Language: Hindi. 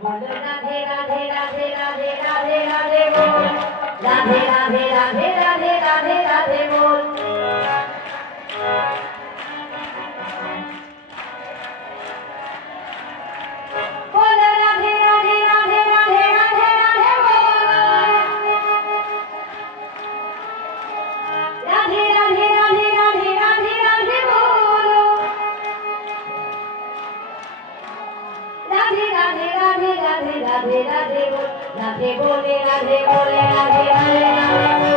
बोलो राधे राधे राधे राधे राधे राधे बोल राधे राधे राधे राधे राधे राधे बोल बोलो राधे राधे राधे राधे राधे राधे बोल राधे राधे राधे राधे राधे राधे बोलो राधे राधे राधे राधे राधे राधे बोल राधे बोले राधे बोले राधे राधे राधे